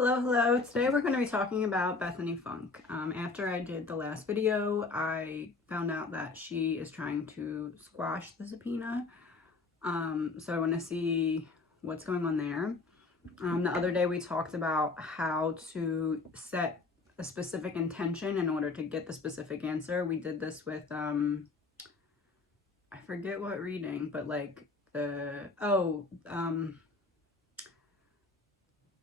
Hello, hello. Today we're going to be talking about Bethany Funke. After I did the last video, I found out that she is trying to squash the subpoena. So I want to see what's going on there. The other day we talked about how to set a specific intention in order to get the specific answer. We did this with, I forget what reading, but like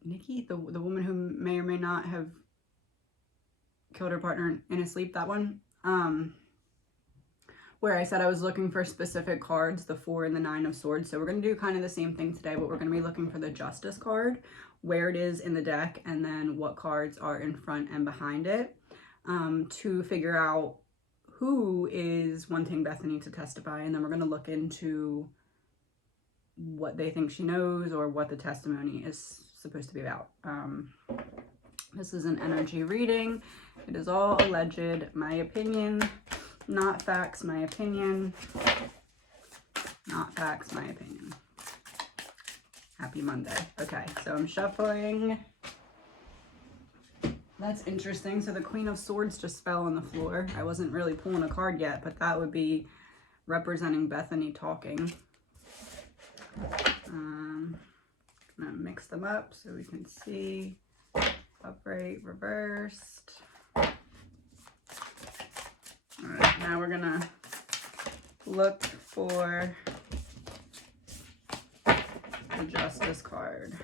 Nikki, the woman who may or may not have killed her partner in his sleep, that one, where I said I was looking for specific cards, the 4 and the 9 of swords. So we're going to do kind of the same thing today, but we're going to be looking for the Justice card, where it is in the deck, and then what cards are in front and behind it, to figure out who is wanting Bethany to testify. And then we're going to look into what they think she knows or what the testimony is supposed to be about. This is an energy reading. It is all alleged, my opinion, not facts, my opinion, not facts, my opinion. Happy Monday. Okay, so I'm shuffling. That's interesting. So the Queen of Swords just fell on the floor. I wasn't really pulling a card yet, but that would be representing Bethany talking. I'm gonna mix them up so we can see. Upright, reversed. All right, now we're gonna look for the Justice card.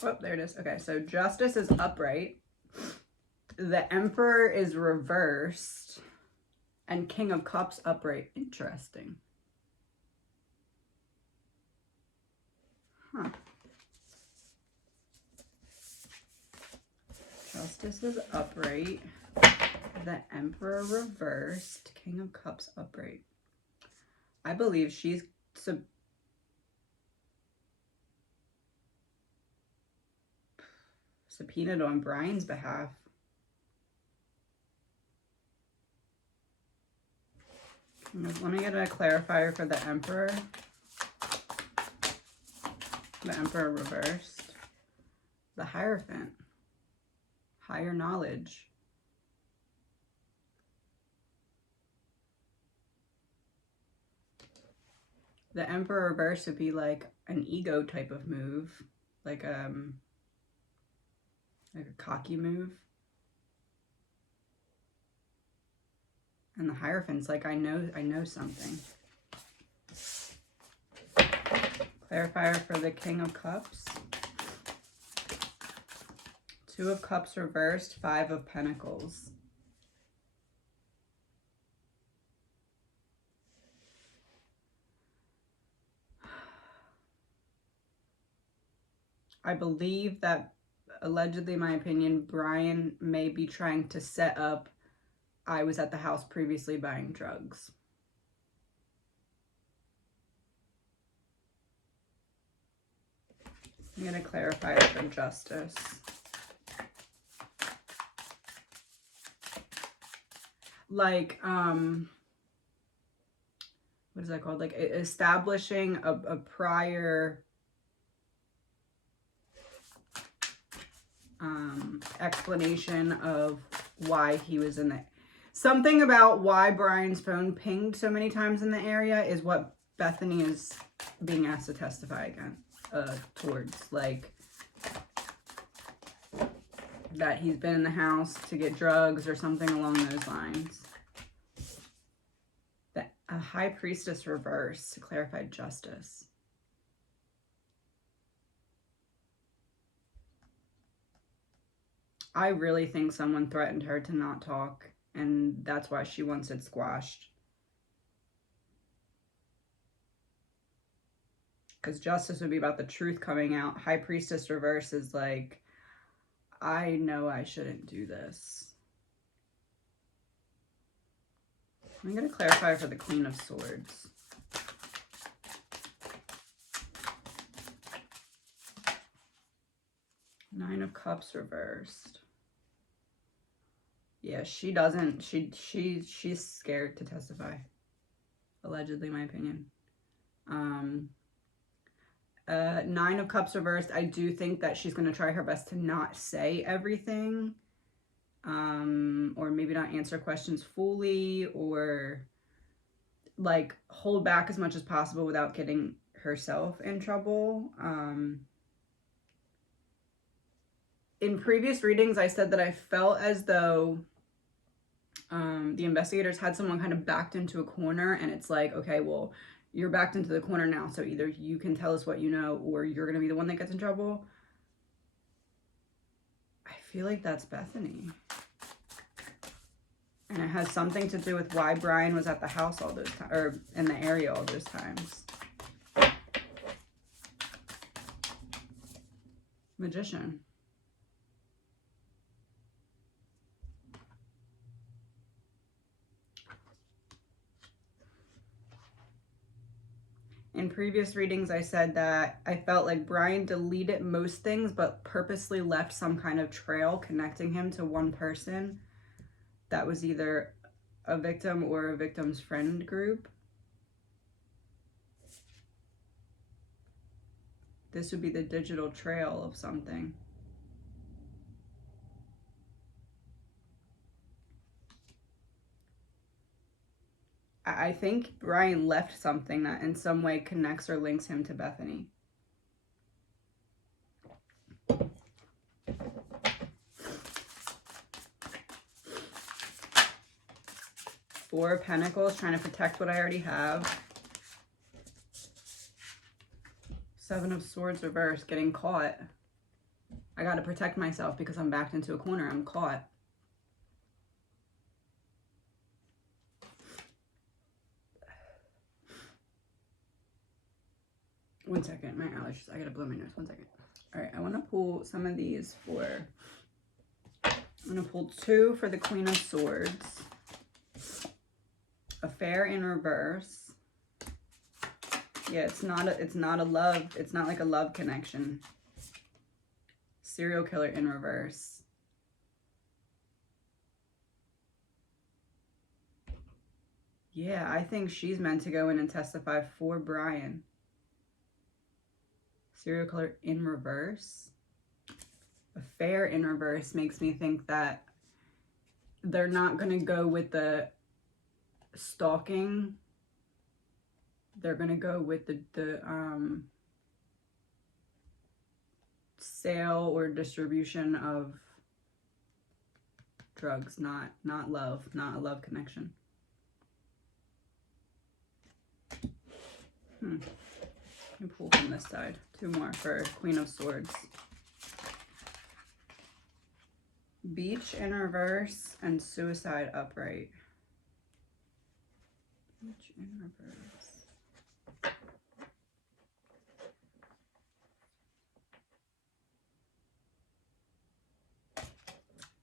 Oh, there it is. Okay, so Justice is upright. The Emperor is reversed. And King of Cups upright. Interesting. Huh. Justice is upright. The Emperor reversed. King of Cups upright. I believe she's subpoenaed on Brian's behalf. Let me get a clarifier for the Emperor. The Emperor reversed. The Hierophant. Higher knowledge. The Emperor reversed would be like an ego type of move. Like a cocky move. And the Hierophant's like, I know something. Clarifier for the King of Cups. 2 of Cups reversed, 5 of Pentacles. I believe that, allegedly, my opinion, Brian may be trying to set up, I was at the house previously buying drugs. I'm going to clarify it for Justice. Like, what is that called? Like establishing a prior explanation of why he was in there. Something about why Brian's phone pinged so many times in the area is what Bethany is being asked to testify again, towards. Like, that he's been in the house to get drugs or something along those lines. A High Priestess reverse to clarify Justice. I really think someone threatened her to not talk, and that's why she wants it squashed. Because Justice would be about the truth coming out. High Priestess reverse is like, I know I shouldn't do this. I'm going to clarify for the Queen of Swords. 9 of Cups reversed. Yeah, she doesn't, she's scared to testify. Allegedly, my opinion. 9 of Cups reversed. I do think that she's going to try her best to not say everything. Or maybe not answer questions fully, or like hold back as much as possible without getting herself in trouble. In previous readings, I said that I felt as though the investigators had someone kind of backed into a corner, and it's like, okay, well, you're backed into the corner now, so either you can tell us what you know or you're going to be the one that gets in trouble. I feel like that's Bethany. And it has something to do with why Brian was at the house all those times, or in the area all those times. Magician. In previous readings, I said that I felt like Brian deleted most things, but purposely left some kind of trail connecting him to one person that was either a victim or a victim's friend group. This would be the digital trail of something. I think Brian left something that in some way connects or links him to Bethany. Four of Pentacles, trying to protect what I already have. 7 of Swords reversed, getting caught. I got to protect myself because I'm backed into a corner. I'm caught. One second, my allergies. I gotta blow my nose. 1 second. All right, I want to pull some of these for. I'm gonna pull 2 for the Queen of Swords. Affair in reverse. Yeah, it's not a love. It's not like a love connection. Serial killer in reverse. Yeah, I think she's meant to go in and testify for Brian. Serial killer in reverse. Affair in reverse makes me think that they're not going to go with the stalking. They're going to go with the sale or distribution of drugs, not love, not a love connection. Let me pull from this side. 2 more for Queen of Swords. Beach in reverse and suicide upright. Beach in reverse.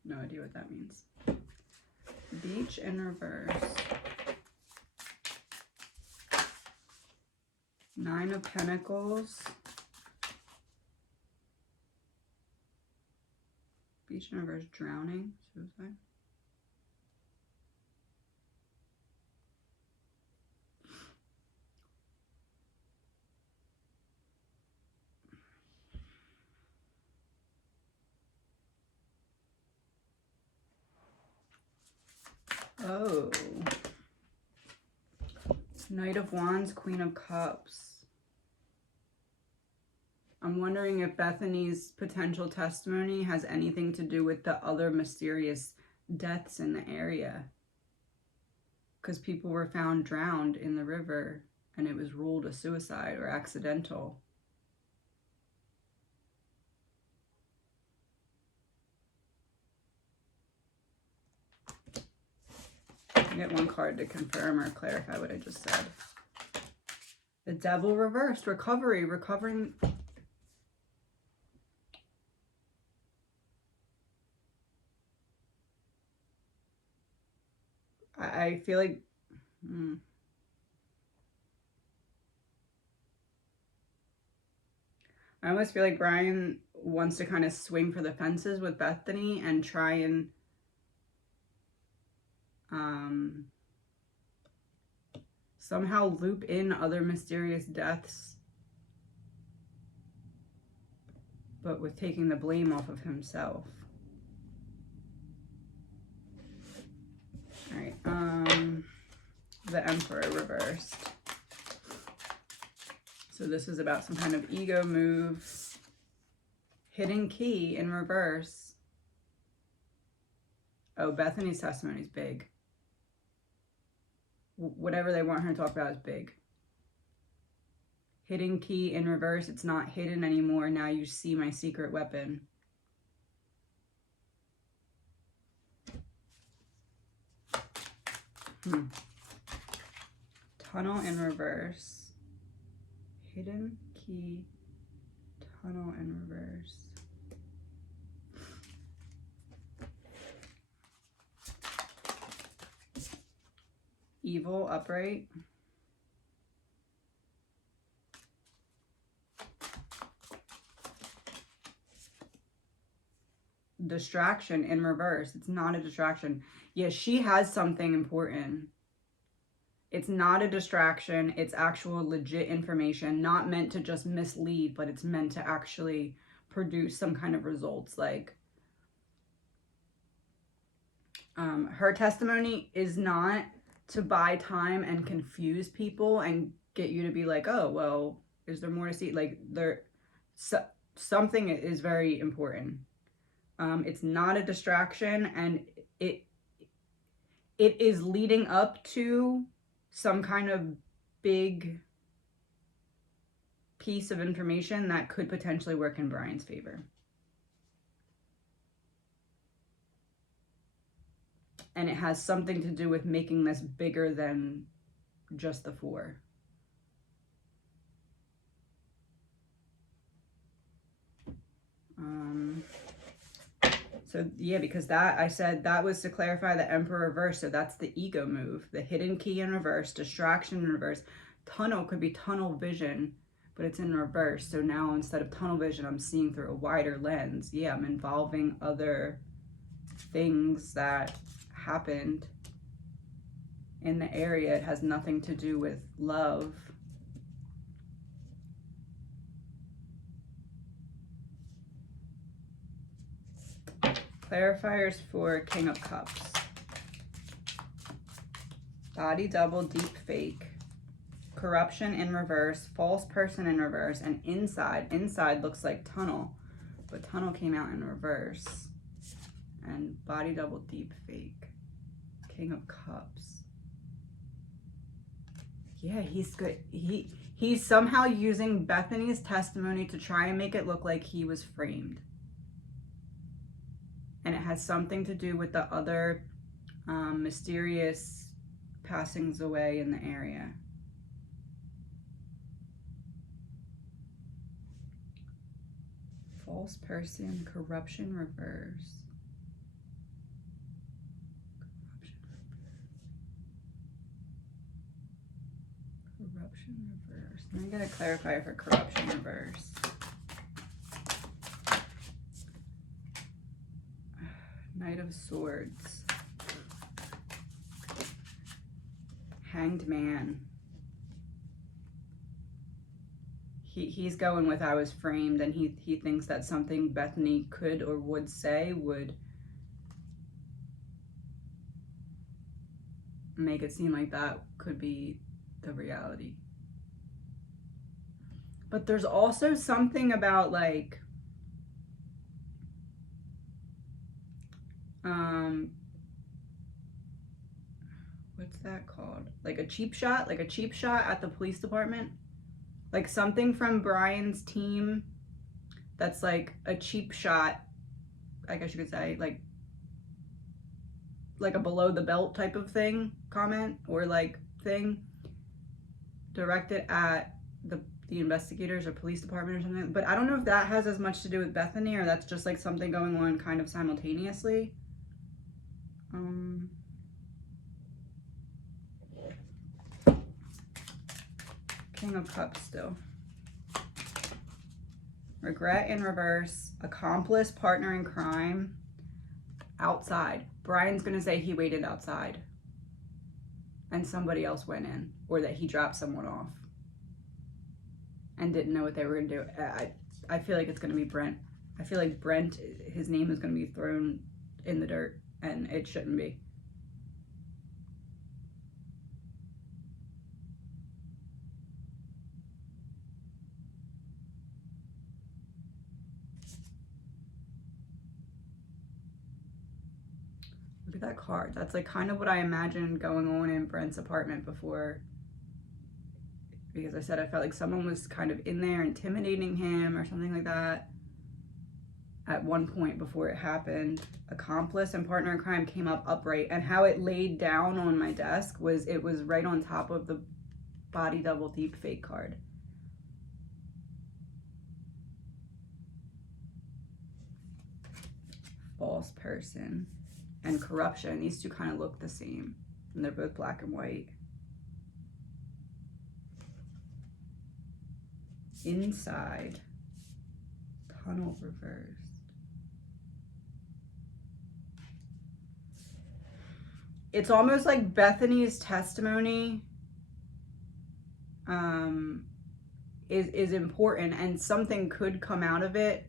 No idea what that means. Beach in reverse. 9 of Pentacles. Beach in reverse, drowning, suicide. Oh. Knight of Wands, Queen of Cups. I'm wondering if Bethany's potential testimony has anything to do with the other mysterious deaths in the area. Because people were found drowned in the river and it was ruled a suicide or accidental. Get 1 card to confirm or clarify what I just said. The Devil reversed. Recovery. Recovering. I feel like... I almost feel like Brian wants to kind of swing for the fences with Bethany and try and somehow loop in other mysterious deaths, but with taking the blame off of himself. All right, the Emperor reversed. So this is about some kind of ego move. Hidden key in reverse. Oh, Bethany's testimony is big. Whatever they want her to talk about is big. Hidden key in reverse. It's not hidden anymore. Now you see my secret weapon. Tunnel in reverse. Hidden key. Tunnel in reverse. Evil upright. Distraction in reverse. It's not a distraction. Yes, she has something important. It's not a distraction. It's actual legit information, not meant to just mislead, but it's meant to actually produce some kind of results. Like, her testimony is not to buy time and confuse people and get you to be like, oh, well, is there more to see? Like, something is very important. It's not a distraction, and it is leading up to some kind of big piece of information that could potentially work in Brian's favor. And it has something to do with making this bigger than just the 4. So yeah, because that, I said that was to clarify the Emperor reverse. So that's the ego move, the hidden key in reverse, distraction in reverse. Tunnel could be tunnel vision, but it's in reverse. So now instead of tunnel vision, I'm seeing through a wider lens. Yeah, I'm involving other things that happened in the area. It has nothing to do with love. Clarifiers for King of Cups. Body double, deep fake. Corruption in reverse, false person in reverse, and inside. Inside looks like tunnel, but tunnel came out in reverse. And body double, deep fake. King of Cups. Yeah, he's good. He's somehow using Bethany's testimony to try and make it look like he was framed. And it has something to do with the other mysterious passings away in the area. False person, corruption reverse. Corruption reverse. I'm going to clarify for corruption reverse. Knight of Swords. Hanged Man. He's going with I was framed, and he thinks that something Bethany could or would say would make it seem like that could be the reality. But there's also something about like what's that called? Like a cheap shot? Like a cheap shot at the police department? Like something from Brian's team that's like a cheap shot, I guess you could say, like a below the belt type of thing, comment, or like thing directed at the investigators or police department or something. But I don't know if that has as much to do with Bethany, or that's just like something going on kind of simultaneously. King of Cups still. regret in reverse, accomplice, partner in crime, outside. Brian's going to say he waited outside and somebody else went in, or that he dropped someone off and didn't know what they were going to do. I feel like it's going to be Brent. I feel like Brent, his name is going to be thrown in the dirt, and it shouldn't be. Look at that card. That's like kind of what I imagined going on in Brent's apartment before. Because I said I felt like someone was kind of in there intimidating him or something like that at one point before it happened. Accomplice and partner in crime came up upright, and how it laid down on my desk was it was right on top of the body double deep fake card. False person and corruption. These two kind of look the same, and they're both black and white. Inside, tunnel reversed. It's almost like Bethany's testimony is important, and something could come out of it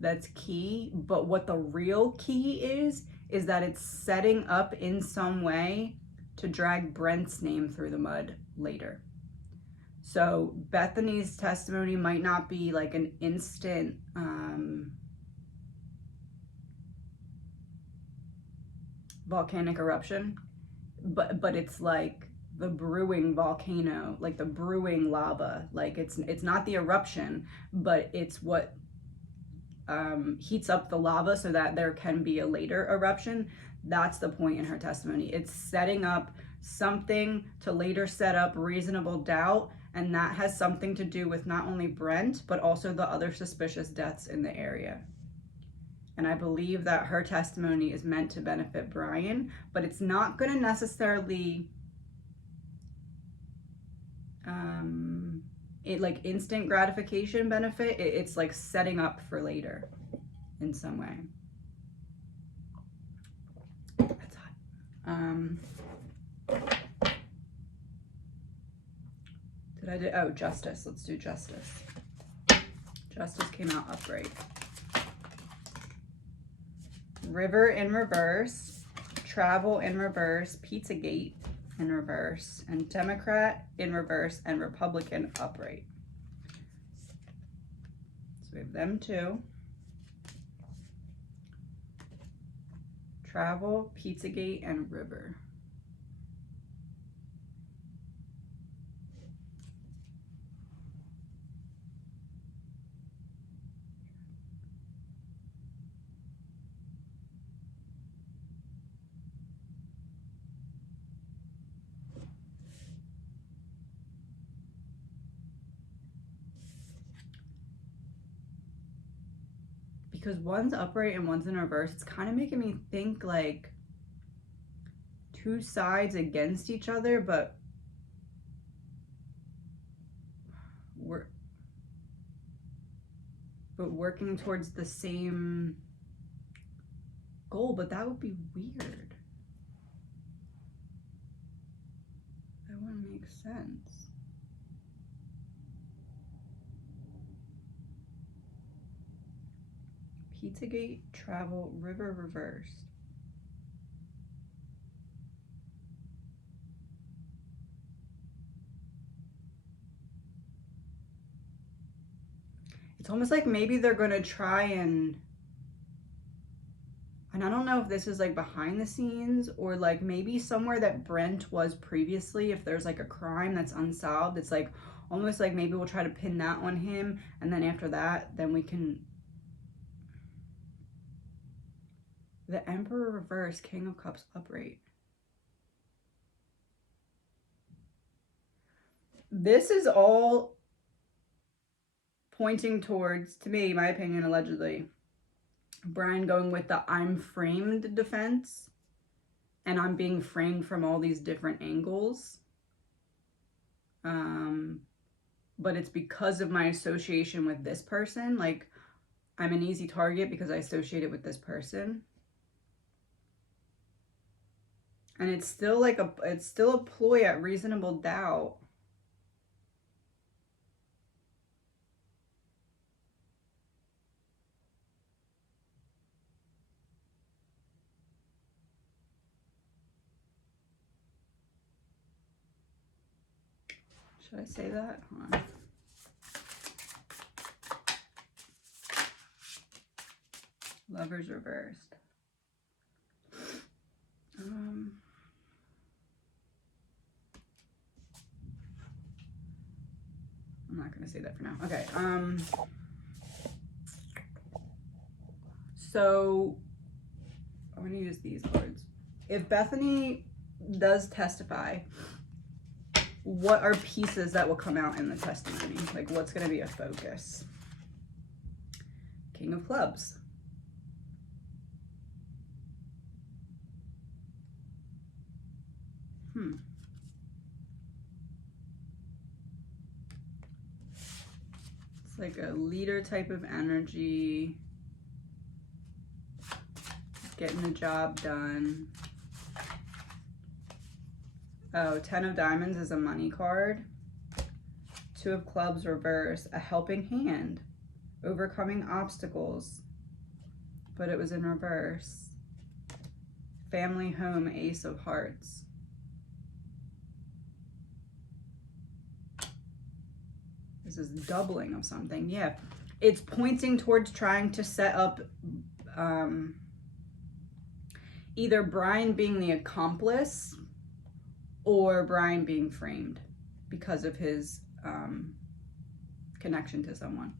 that's key, but what the real key is that it's setting up in some way to drag Brent's name through the mud later. So Bethany's testimony might not be like an instant volcanic eruption, but it's like the brewing volcano, like the brewing lava. Like it's not the eruption, but it's what heats up the lava so that there can be a later eruption. That's the point in her testimony. It's setting up something to later set up reasonable doubt, and that has something to do with not only Brent, but also the other suspicious deaths in the area. And I believe that her testimony is meant to benefit Brian, but it's not going to necessarily like instant gratification benefit. It's like setting up for later in some way. That's hot. Did I do, oh, justice. Let's do justice. Justice came out upright. River in reverse, travel in reverse, Pizzagate in reverse, and Democrat in reverse, and Republican upright. So we have them two. Travel, Pizzagate, and river. Because one's upright and one's in reverse, it's kind of making me think like two sides against each other, but working towards the same goal. But that would be weird. That wouldn't make sense. Pizzagate, travel, river, reverse. It's almost like maybe they're going to try and I don't know if this is like behind the scenes or like maybe somewhere that Brent was previously, if there's like a crime that's unsolved, it's like almost like maybe we'll try to pin that on him, and then after that, then we can. The Emperor reverse, King of Cups upright. This is all pointing towards, to me, my opinion, allegedly, Brian going with the I'm framed defense, and I'm being framed from all these different angles. but it's because of my association with this person. Like, I'm an easy target because I associate it with this person. And it's still like it's still a ploy at reasonable doubt. Should I say that? Hold on. Lovers reversed. I'm not going to say that for now. Okay. So I'm going to use these cards. If Bethany does testify, what are pieces that will come out in the testimony? Like, what's going to be a focus? King of Clubs. It's like a leader type of energy. Getting the job done. Oh, 10 of Diamonds is a money card. 2 of Clubs reverse, a helping hand. Overcoming obstacles, but it was in reverse. Family, home, Ace of Hearts. This is doubling of something. Yeah, it's pointing towards trying to set up either Brian being the accomplice or Brian being framed because of his connection to someone.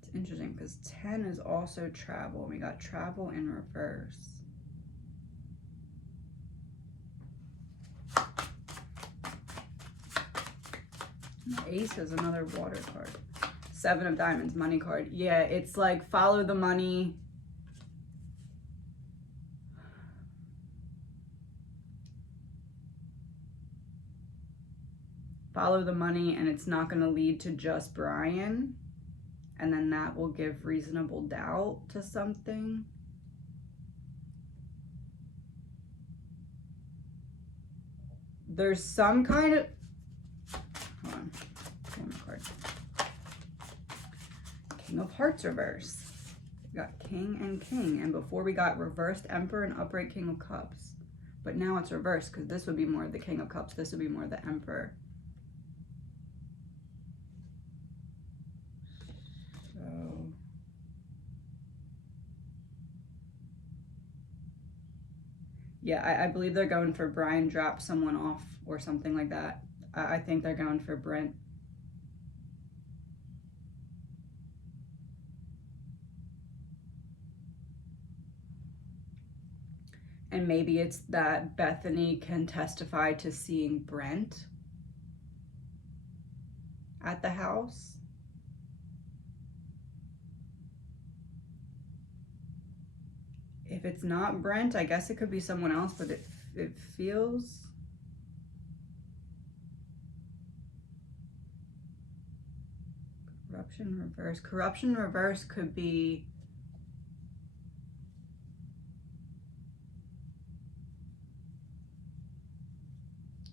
It's interesting because 10 is also travel. We got travel in reverse. The Ace is another water card. 7 of Diamonds, money card. Yeah, it's like follow the money. Follow the money, and it's not going to lead to just Brian. And then that will give reasonable doubt to something. There's some kind of... Hold on. One more card. King of Hearts reverse. We got King and King. And before we got reversed Emperor and upright King of Cups. But now it's reversed because this would be more of the King of Cups. This would be more of the Emperor. So... yeah, I believe they're going for Brian drop someone off or something like that. I think they're going for Brent. And maybe it's that Bethany can testify to seeing Brent at the house. If it's not Brent, I guess it could be someone else, but it feels... Corruption reverse. Corruption reverse could be...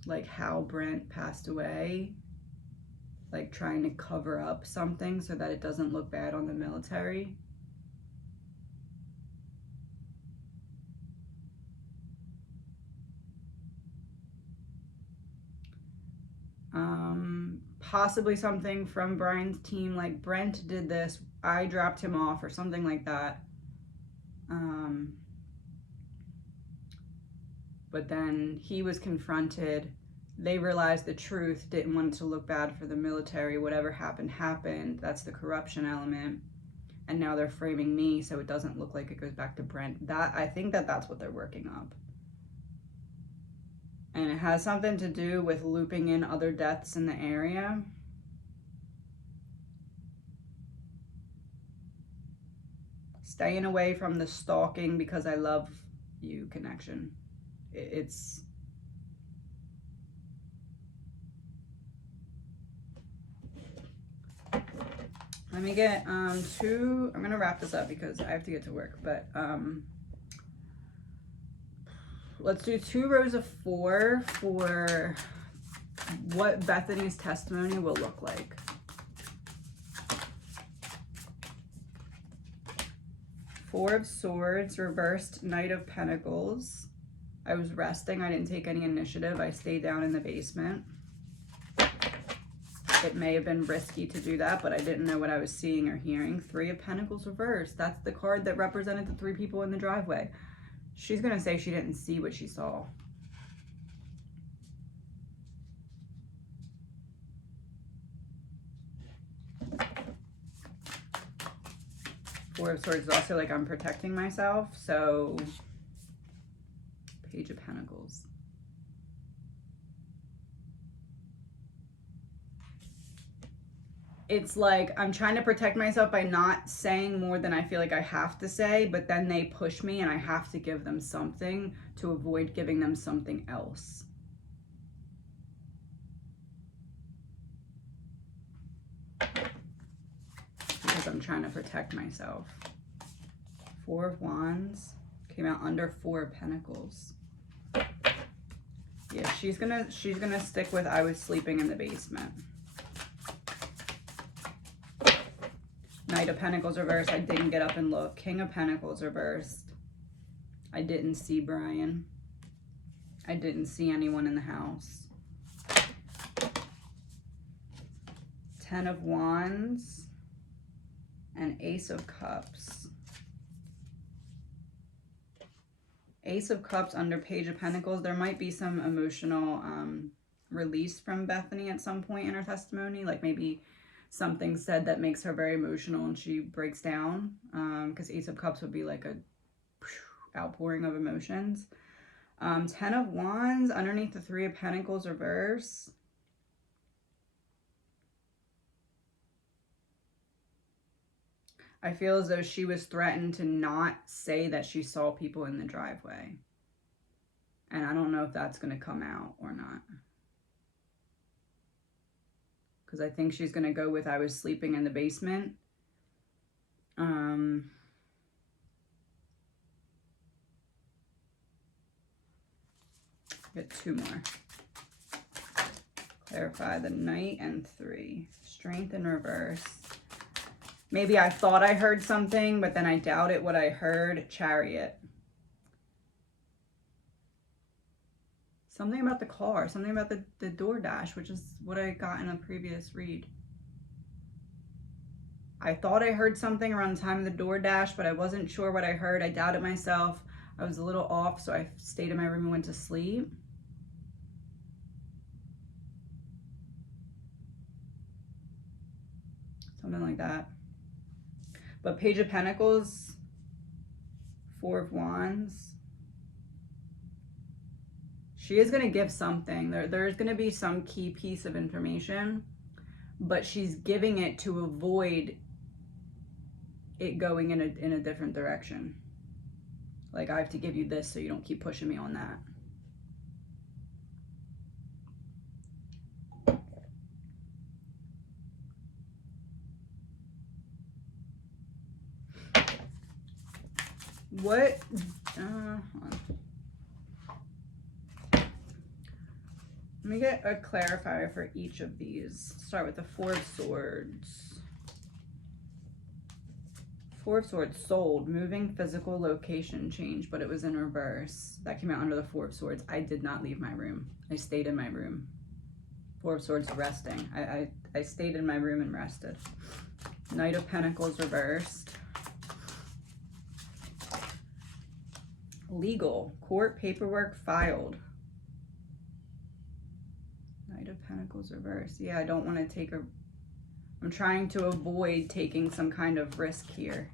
like how Brent passed away, like trying to cover up something so that it doesn't look bad on the military. Possibly something from Brian's team, like Brent did this, I dropped him off or something like that. But then he was confronted. They realized the truth, didn't want it to look bad for the military. Whatever happened, happened. That's the corruption element. And now they're framing me so it doesn't look like it goes back to Brent. I think that's what they're working up. And it has something to do with looping in other deaths in the area. Staying away from the stalking because I love you connection. it's... Let me get two, I'm gonna wrap this up because I have to get to work, but let's do 2 rows of 4 for what Bethany's testimony will look like. Four of Swords, reversed Knight of Pentacles. I was resting, I didn't take any initiative, I stayed down in the basement. It may have been risky to do that, but I didn't know what I was seeing or hearing. 3 of Pentacles reversed. That's the card that represented the 3 people in the driveway. She's going to say she didn't see what she saw. Four of Swords is also like I'm protecting myself. So, Page of Pentacles. It's like I'm trying to protect myself by not saying more than I feel like I have to say, but then they push me and I have to give them something to avoid giving them something else. Because I'm trying to protect myself. 4 of Wands came out under 4 of Pentacles. Yeah, she's gonna stick with I was sleeping in the basement. Knight of Pentacles reversed. I didn't get up and look. King of Pentacles reversed. I didn't see Brian. I didn't see anyone in the house. 10 of Wands and Ace of Cups. Ace of Cups under Page of Pentacles. There might be some emotional release from Bethany at some point in her testimony. Like maybe something said that makes her very emotional and she breaks down. Because Ace of Cups would be like a outpouring of emotions. 10 of Wands underneath the 3 of Pentacles reverse. I feel as though she was threatened to not say that she saw people in the driveway. And I don't know if that's going to come out or not. Because I think she's going to go with I was sleeping in the basement. Get 2 more. Clarify the Knight and 3. Strength in reverse. Maybe I thought I heard something, but then I doubted what I heard. Chariot. Something about the car. Something about the DoorDash, which is what I got in a previous read. I thought I heard something around the time of the DoorDash, but I wasn't sure what I heard. I doubted myself. I was a little off, so I stayed in my room and went to sleep. Something like that. But Page of Pentacles, 4 of Wands. She is going to give something. There's going to be some key piece of information, but she's giving it to avoid it going in a different direction. Like, I have to give you this so you don't keep pushing me on that. What? Hold on. Let me get a clarifier for each of these. Start with the 4 of Swords. 4 of Swords, sold, moving, physical location change, but it was in reverse. That came out under the 4 of Swords. I did not leave my room. I stayed in my room. 4 of Swords, resting. I stayed in my room and rested. Knight of Pentacles reversed. Legal, court paperwork filed. Knight of Pentacles reversed. Yeah, I don't want to take I'm trying to avoid taking some kind of risk here.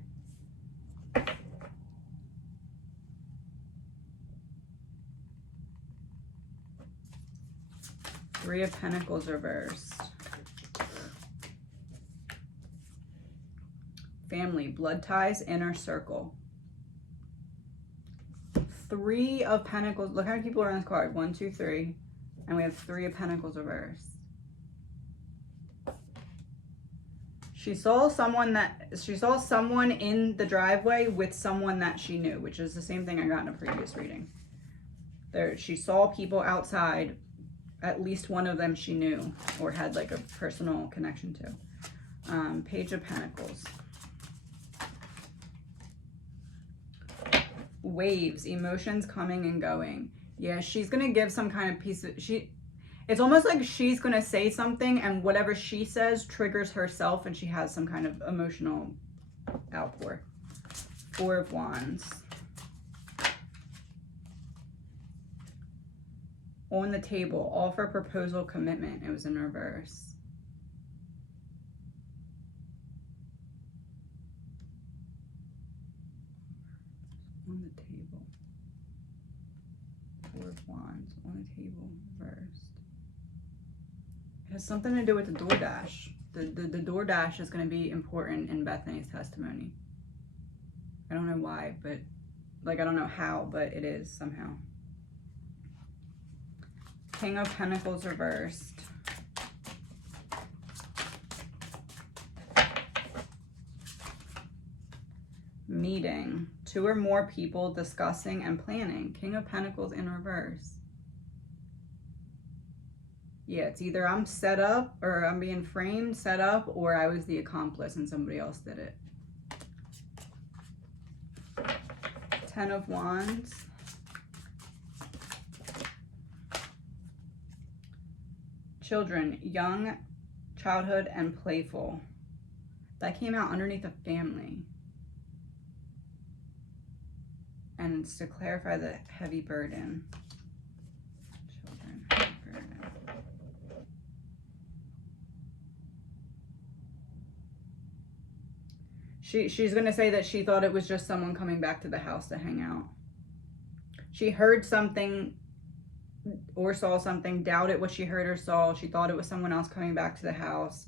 Three of Pentacles reversed. Family, blood ties, inner circle. 3 of Pentacles. Look how many people are on this card. 1, 2, 3. And we have 3 of Pentacles reversed. She saw someone in the driveway with someone that she knew, which is the same thing I got in a previous reading. She saw people outside, at least one of them she knew or had like a personal connection to. Page of Pentacles. Waves, emotions coming and going. Yeah, she's gonna give some kind of piece of it's almost like she's gonna say something and whatever she says triggers herself and she has some kind of emotional outpour. 4 of Wands. On the table, offer, proposal, commitment. It was in reverse. On the table. 4 of Wands. On the table. Reversed. It has something to do with the DoorDash. The DoorDash is going to be important in Bethany's testimony. I don't know why, but like I don't know how, but it is somehow. King of Pentacles reversed. Meeting. 2 or more people discussing and planning. King of Pentacles in reverse. Yeah, it's either I'm set up or I'm being framed, set up, or I was the accomplice and somebody else did it. 10 of Wands. Children, young, childhood, and playful. That came out underneath a family. And it's to clarify the heavy burden. Children, heavy burden. She's going to say that she thought it was just someone coming back to the house to hang out. She heard something or saw something, doubted what she heard or saw. She thought it was someone else coming back to the house.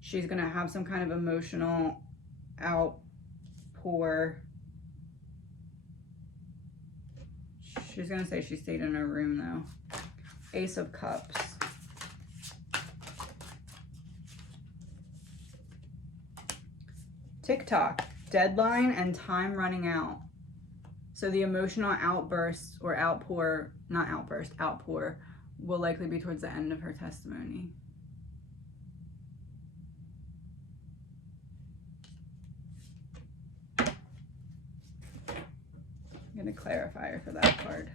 She's going to have some kind of emotional outpour. She's going to say she stayed in her room, though. Ace of Cups. TikTok. Deadline and time running out. So the emotional outburst or outpour, not outburst, outpour, will likely be towards the end of her testimony. I'm going to clarify her for that card.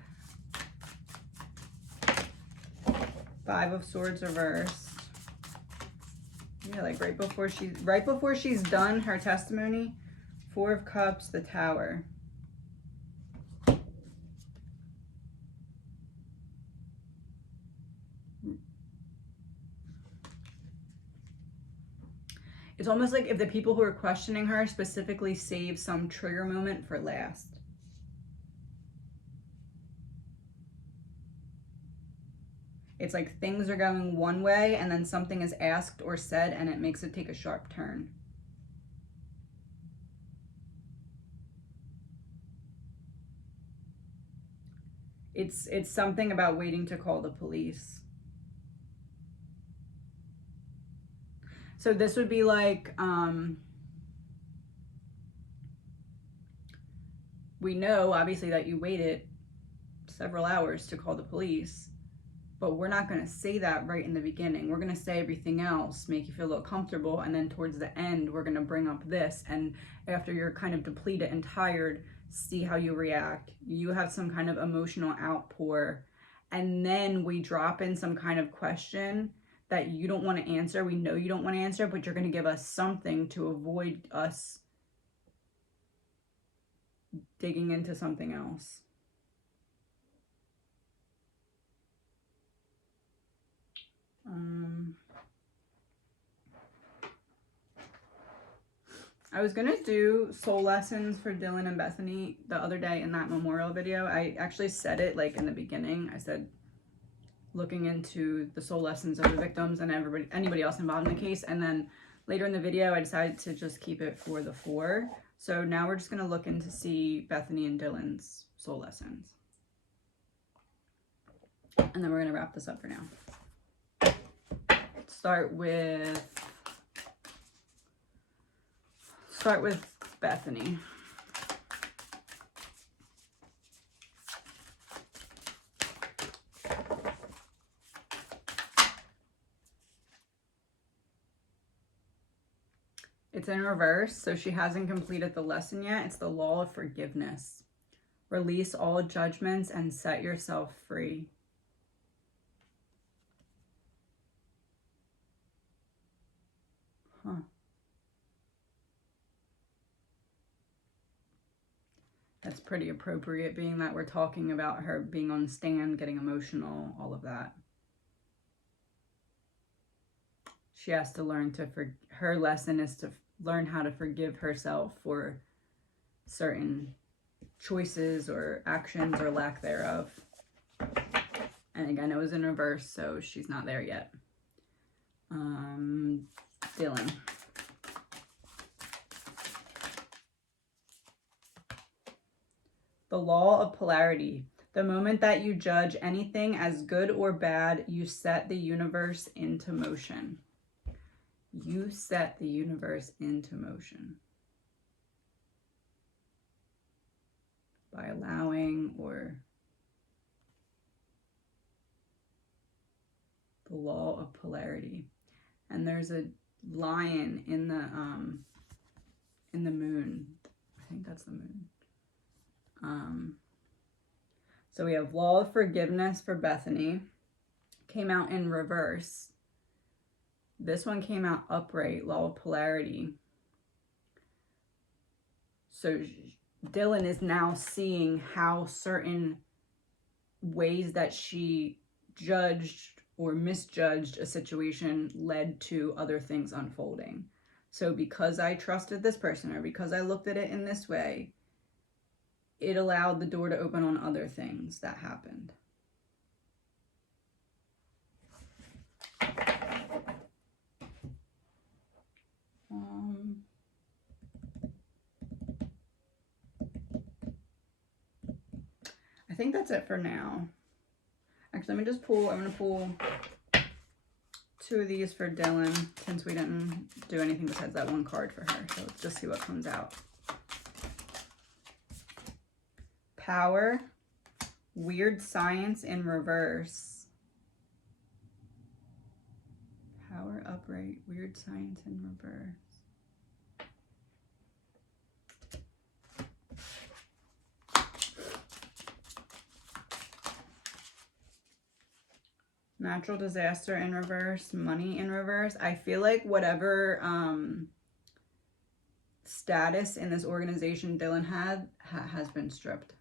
5 of Swords reversed. Yeah, like right before she's done her testimony. 4 of Cups, the Tower. It's almost like if the people who are questioning her specifically save some trigger moment for last. It's like things are going one way and then something is asked or said and it makes it take a sharp turn. It's something about waiting to call the police. So this would be like, we know obviously that you waited several hours to call the police, but we're not going to say that right in the beginning. We're going to say everything else, make you feel a little comfortable, and then towards the end, we're going to bring up this, and after you're kind of depleted and tired, see how you react. You have some kind of emotional outpour, and then we drop in some kind of question that you don't want to answer. We know you don't want to answer, but you're going to give us something to avoid us digging into something else. I was gonna do soul lessons for Dylan and Bethany the other day in that memorial video. I actually said it like in the beginning. I said looking into the soul lessons of the victims and anybody else involved in the case, and then later in the video I decided to just keep it for the 4. So now we're just gonna look in to see Bethany and Dylan's soul lessons. And then we're going to wrap this up for now. Start with Bethany. It's in reverse, so she hasn't completed the lesson yet. It's the law of forgiveness. Release all judgments and set yourself free. Huh. That's pretty appropriate, being that we're talking about her being on the stand, getting emotional, all of that. She has to learn to her lesson is to learn how to forgive herself for certain choices or actions or lack thereof. And again, it was in reverse, so she's not there yet. Dylan. The law of polarity. The moment that you judge anything as good or bad, you set the universe into motion. You set the universe into motion. By allowing, or the law of polarity. And there's a lion in the moon. I think that's the moon. So we have law of forgiveness for Bethany. Came out in reverse. This one came out upright, law of polarity. So Dylan is now seeing how certain ways that she judged or misjudged a situation led to other things unfolding. So because I trusted this person, or because I looked at it in this way, it allowed the door to open on other things that happened. I think that's it for now. Actually, let me just pull, I'm going to pull 2 of these for Dylan, since we didn't do anything besides that one card for her. So let's just see what comes out. Power, weird science in reverse. Power upright, weird science in reverse. Natural disaster in reverse, money in reverse. I feel like whatever status in this organization Dylan had has been stripped.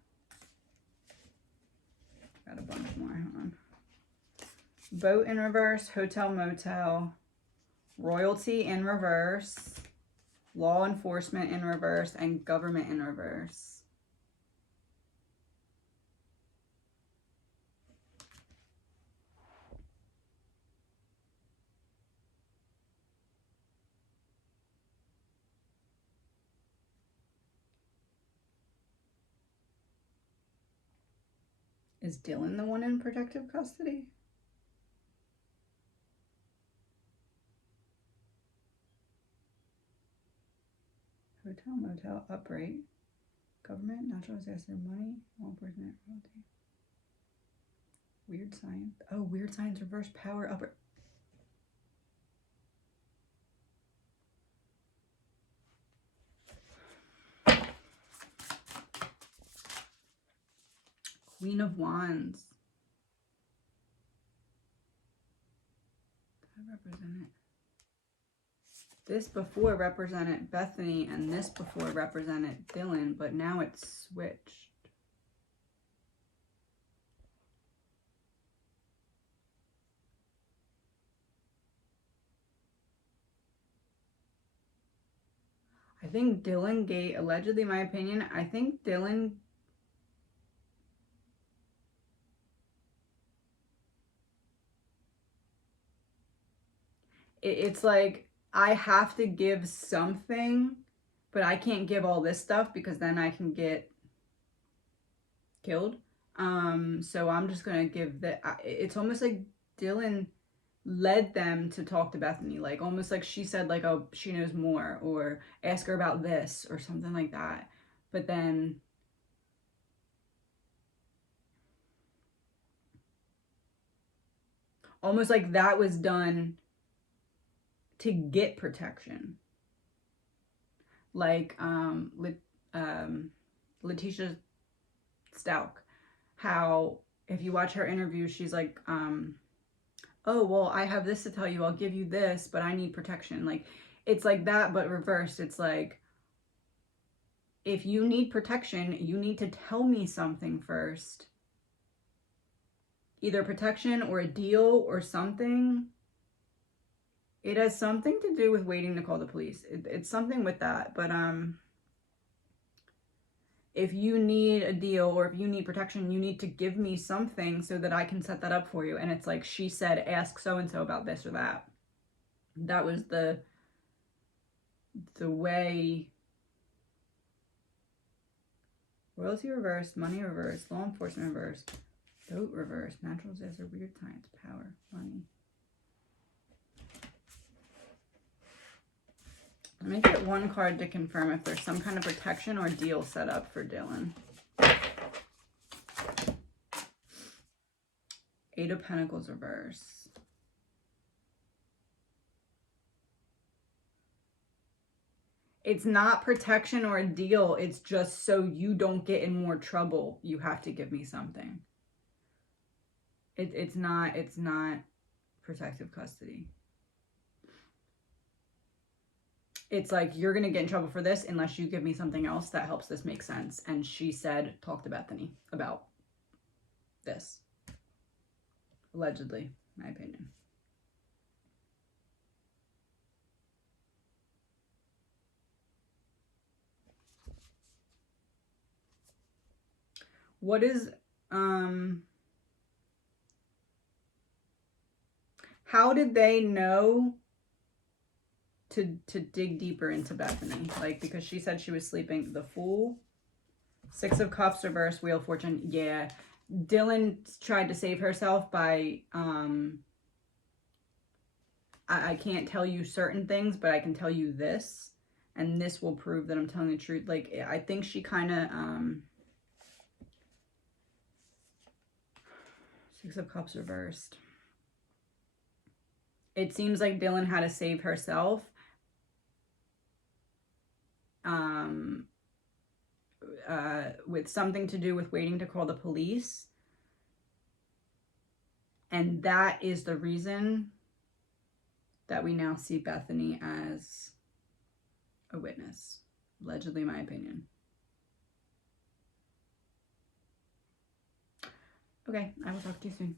Got a bunch more, hold on. Boat in reverse, hotel motel, royalty in reverse, law enforcement in reverse, and government in reverse. Is Dylan the one in protective custody? Hotel, motel, upright. Government, natural disaster, money, law enforcement, royalty. Weird science. Oh, weird science, reverse, power, upright. Queen of Wands. That represented. This before represented Bethany, and this before represented Dylan, but now it's switched. I think Dylan gave, allegedly, my opinion, I think Dylan it's like, I have to give something, but I can't give all this stuff because then I can get killed. So I'm just gonna give the, it's almost like Dylan led them to talk to Bethany, like almost like she said, like, oh, she knows more, or ask her about this or something like that. But then almost like that was done to get protection. Like Letitia Stout, how if you watch her interview, she's like, oh, well, I have this to tell you, I'll give you this, but I need protection. Like, it's like that, but reversed. It's like, if you need protection, you need to tell me something first. Either protection or a deal or something. It has something to do with waiting to call the police. It's something with that. But if you need a deal or if you need protection, you need to give me something so that I can set that up for you. And it's like, she said, ask so-and-so about this or that. That was the way. Royalty reversed, money reversed, law enforcement reversed, vote reversed, natural disaster, weird science, power, money. Let me get one card to confirm if there's some kind of protection or deal set up for Dylan. Eight of Pentacles reverse. It's not protection or a deal. It's just so you don't get in more trouble, you have to give me something. It's not protective custody. It's like, you're going to get in trouble for this unless you give me something else that helps this make sense. And she said, talk to Bethany about this. Allegedly, my opinion. What is, how did they know to dig deeper into Bethany? Like, because she said she was sleeping. The Fool, Six of Cups reverse, Wheel of Fortune. Yeah, Dylan tried to save herself by I can't tell you certain things, but I can tell you this, and this will prove that I'm telling the truth. Like, I think she kind of Six of Cups reversed. It seems like Dylan had to save herself. With something to do with waiting to call the police. And that is the reason that we now see Bethany as a witness. Allegedly, my opinion. Okay, I will talk to you soon.